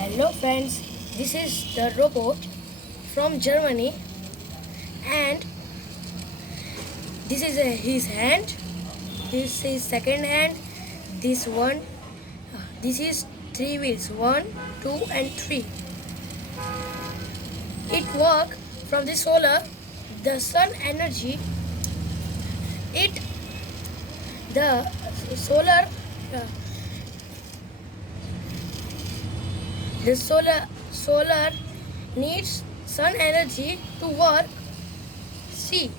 Hello friends, this is the robot from Germany and this is his hand, this is second hand, this is three wheels, 1, 2 and 3. It work from the solar, the sun energy, it the solar uh, the solar needs sun energy to work. See,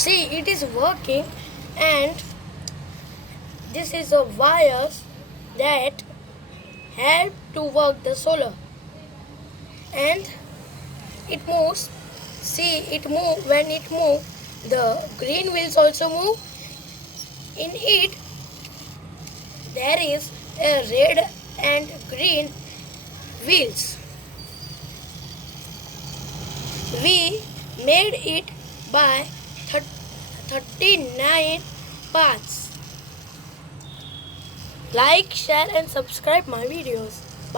see, it is working, and this is a wires that help to work the solar, and it moves. See, it move. When it move, the green wheels also move. In it there is a red and green wheels. We made it by 39 parts. Like, share and subscribe my videos.